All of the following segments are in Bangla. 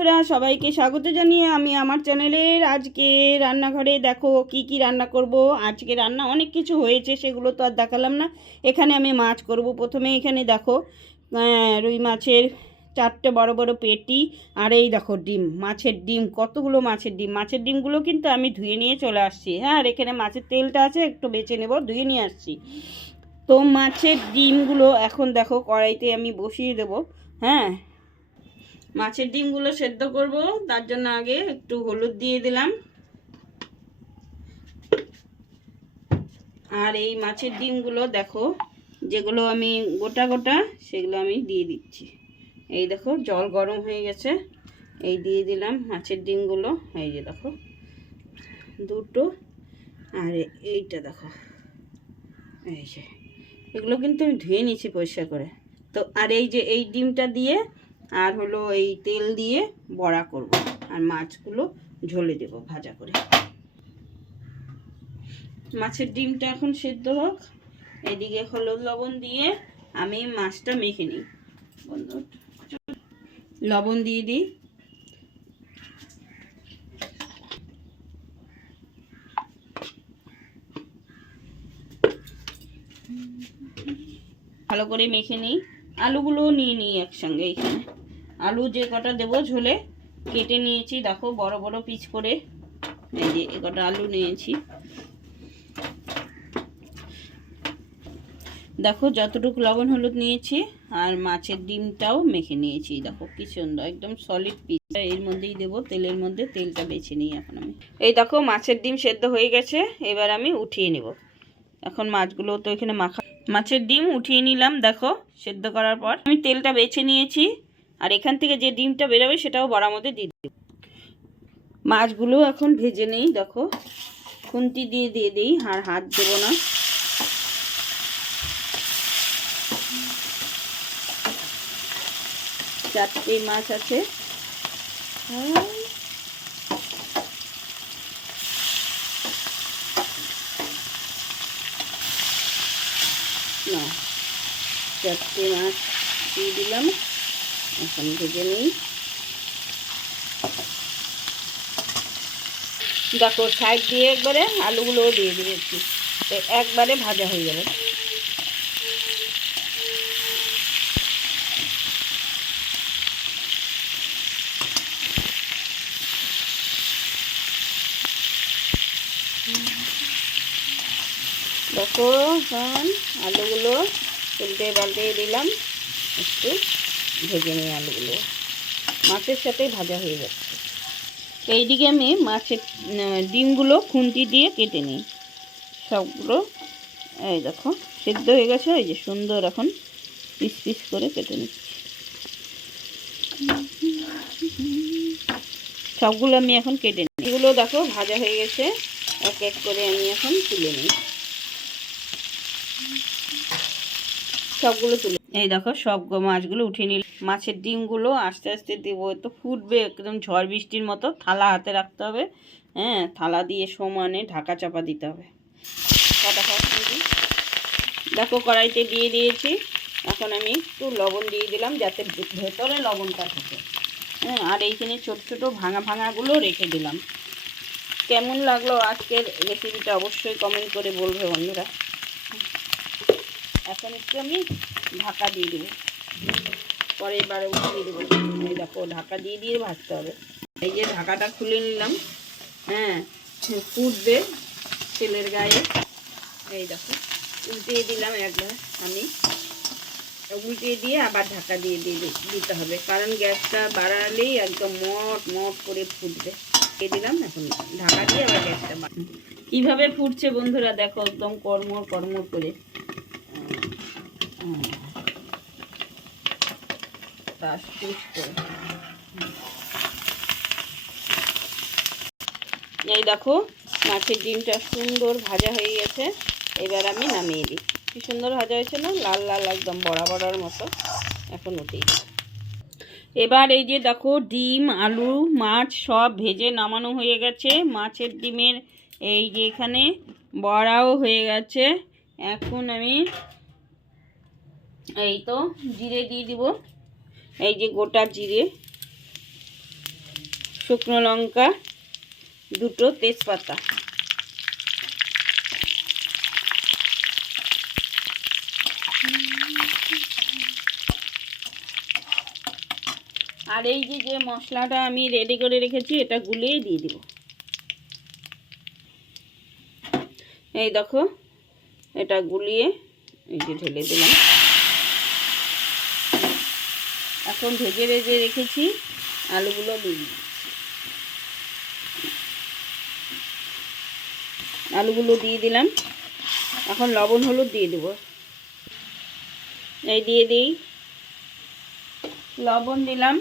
বন্ধুরা, সবাইকে স্বাগত জানিয়ে আমি আমার চ্যানেলের আজকে রান্নাঘরে দেখো কি কি রান্না করব। আজকে রান্না অনেক কিছু হয়েছে সেগুলো তো আর দেখালাম না। এখানে আমি মাছ করব প্রথমে। এখানে দেখো রুই মাছের চারটে বড় বড় পেটি আর এই দেখো ডিম মাছের ডিম কতগুলো মাছের ডিম। মাছের ডিমগুলো কিন্তু আমি ধুয়ে নিয়ে চলে আসছি। হ্যাঁ আর এখানে মাছের তেলটা আছে একটু বেছে নেব ধুয়ে নিয়ে আসছি। তো মাছের ডিমগুলো এখন দেখো কড়াইতে আমি বসিয়ে দেবো। হ্যাঁ মাছের ডিমগুলো সেদ্ধ করব, তার জন্য আগে একটু হলুদ দিয়ে দিলাম। আর এই মাছের ডিমগুলো দেখো, যেগুলো আমি গোটা গোটা সেগুলো আমি দিয়ে দিচ্ছি। এই দেখো, জল গরম হয়ে গেছে, এই দিয়ে দিলাম মাছের ডিমগুলো। এই যে দেখো, দুটো, আর এইটা দেখো, এই যে। এগুলো কিন্তু আমি ধুয়ে নিয়েছি পরিষ্কার করে। তো, আর এই যে এই ডিমটা দিয়ে আর হলো এই তেল দিয়ে বড়া করব। আর মাছগুলো ঝোলে দেব ভাজা করে। মাছের ডিমটা এখন সেদ্ধ হোক। এদিকে হলুদ লবণ দিয়ে আমি মাছটা মেখে নিই। লবণ দিয়ে দিই। ভালো করে মেখে নিই। আলুগুলোও নিয়ে নিই একসঙ্গে এখানে। আলু যে কটা দেবো ঝোলে, কেটে নিয়েছি। দেখো, বড় বড় পিচ করে এই যে এ কটা আলু নিয়েছি। দেখো, যতটুকু লবণ হলুদ নিয়েছি আর মাছের ডিমটাও মেখে নিয়েছি। দেখো, কি সুন্দর, একদম সলিড পিস এর মধ্যেই দেবো, তেলের মধ্যে তেলটা বেছে নিই এখন আমি। এই দেখো, মাছের ডিম সেদ্ধ হয়ে গেছে, এবার আমি উঠিয়ে নেব। এখন মাছগুলো তো এখানে মাখা মাছের ডিম উঠিয়ে নিলাম, দেখো, সেদ্ধ করার পর। আমি তেলটা বেছে নিয়েছি আর এখান থেকে যে ডিমটা বেরোবে সেটাও বড়ার মধ্যে দিয়ে দিই মাছগুলো এখন ভেজে নেই, দেখো। খুন্তি দিয়ে দিয়ে দিই, আর হাত দেবো না। চারটে মাছ আছে। না, চারটে মাছ দিয়ে দিলাম। এখন ভেজে নিই। দেখো সাইড দিয়ে একবারে আলুগুলোও দিয়ে দিয়েছি। একবারে ভাজা হয়ে যাবে দেখো, এখন আলুগুলো উল্টে পাল্টে দিলাম একটু। ভেজে নিই আলুগুলো। মাছের সাথেই ভাজা হয়ে যাচ্ছে। এইদিকে আমি মাছের ডিমগুলো খুন্তি দিয়ে কেটে নিই। সবগুলো, এই দেখো, সেদ্ধ হয়ে গেছে, এই যে সুন্দর এখন পিস পিস করে কেটে নিচ্ছি। সবগুলো আমি এখন কেটে নিই। এগুলো দেখো, ভাজা হয়ে গেছে। এক এক করে আমি এখন তুলে নিই। সবগুলো তুলে এই দেখো, সব মাছগুলো উঠিয়ে নিল মাছের ডিমগুলো আস্তে আস্তে দেবো। তো ফুটবে, একদম ঝড় বৃষ্টির মতো থালা হাতে রাখতে হবে। হ্যাঁ থালা দিয়ে সমানে ঢাকা চাপা দিতে হবে। দেখো, কড়াইতে দিয়ে দিয়েছি। এখন আমি একটু লবণ দিয়ে দিলাম যাতে ভেতরে লবণটা থাকে হ্যাঁ আর এইখানে ছোট ছোট ভাঙা ভাঙাগুলো রেখে দিলাম। কেমন লাগল আজকের রেসিপিটা অবশ্যই কমেন্ট করে বলবে বন্ধুরা। এখন একটু আমি ঢাকা দিয়ে দেবো। পরে এবারে উঠিয়ে দেবো। এই দেখো, ঢাকা দিয়ে দিয়ে ভাজতে হবে। এই যে ঢাকাটা খুলে নিলাম হ্যাঁ ফুটবে তেলের গায়ে। এই দেখো, উল্টিয়ে দিলাম একবার আমি। উল্টিয়ে দিয়ে আবার ঢাকা দিয়ে দিয়ে দিতে হবে, কারণ গ্যাসটা বাড়ালেই একদম মট মট করে ফুটবে। দিয়ে দিলাম, এখন ঢাকা দিয়ে আবার গ্যাসটা কীভাবে ফুটছে বন্ধুরা দেখো, একদম কর্মর কর্মর করে। হুম। টাস টুস করে। এই দেখো, মাছের ডিমটা সুন্দর ভাজা হয়ে গেছে। এবার আমি নামিয়ে দিই। কি সুন্দর ভাজা হয়েছে না? লাল লাল, একদম বড়া বড়ার মতো। এখন উঠেই এবার এই যে দেখো, ডিম, আলু, মাছ সব ভেজে নামানো হয়ে গেছে। মাছের ডিমের এই যে এখানে বড়াও হয়ে গেছে। এখন আমি এই তো জিরে দিয়ে দিব। এই যে গোটা জিরে, শুকনো লঙ্কা, দুটো তেজপাতা। আর এই যে যে মশলাটা আমি রেডি করে রেখেছি, এটা গুলিয়ে দিয়ে দিব। এই দেখো, এটা গুলিয়ে এই যে ঢেলে দিলাম। এখন ভেজে ভেজে রেখেছি আলুগুলো দিয়ে আলুগুলো দিয়ে দিলাম। এখন লবণ, হলুদ দিয়ে দেব। এই দিয়ে দিই। লবণ দিলাম।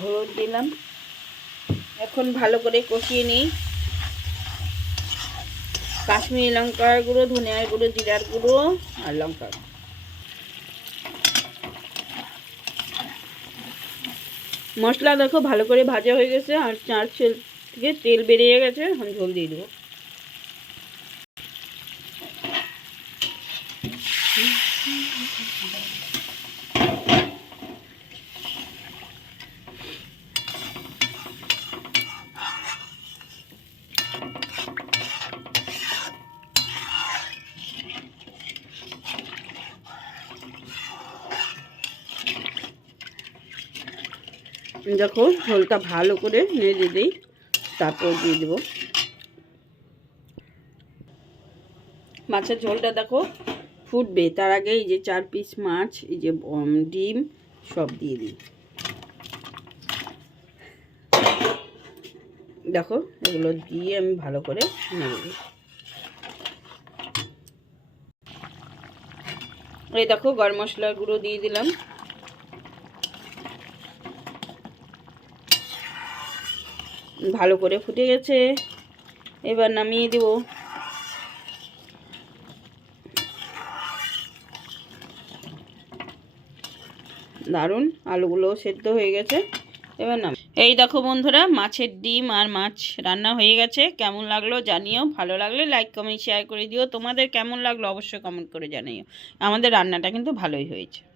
হলুদ দিলাম। এখন ভালো করে কষিয়ে নিই। কাশ্মীরি লঙ্কার গুঁড়ো, ধনিয়ার গুঁড়ো, জিরার গুঁড়ো আর লঙ্কা মশলা দেখো ভালো করে ভাজা হয়ে গেছে আর চার থেকে তেল বেরিয়ে গেছে আমি ঝোল দিয়ে দেবো। দেখো ঝোলটা ভালো করে নেড়ে দিই, তারপর দিয়ে দেবো। মাছের ঝোলটা দেখো ফুটবে, তার আগে এই যে চার পিস মাছ, এই যে ডিম, সব দিয়ে দিই। দেখো, এগুলো দিয়ে আমি ভালো করে নেড়ে এই দেখো, গরম মশলার গুঁড়ো দিয়ে দিলাম। ভালো করে ফুটে গেছে। এবার নামিয়ে দেব। দারুণ আলুগুলো সেদ্ধ হয়ে গেছে। এবার নাম এই দেখো বন্ধুরা, মাছের ডিম আর মাছ রান্না হয়ে গেছে। কেমন লাগল জানিও। ভালো লাগলে লাইক কমেন্ট শেয়ার করে দিও। তোমাদের কেমন লাগল অবশ্যই কমেন্ট করে জানিও। আমাদের রান্নাটা কিন্তু ভালোই হয়েছে।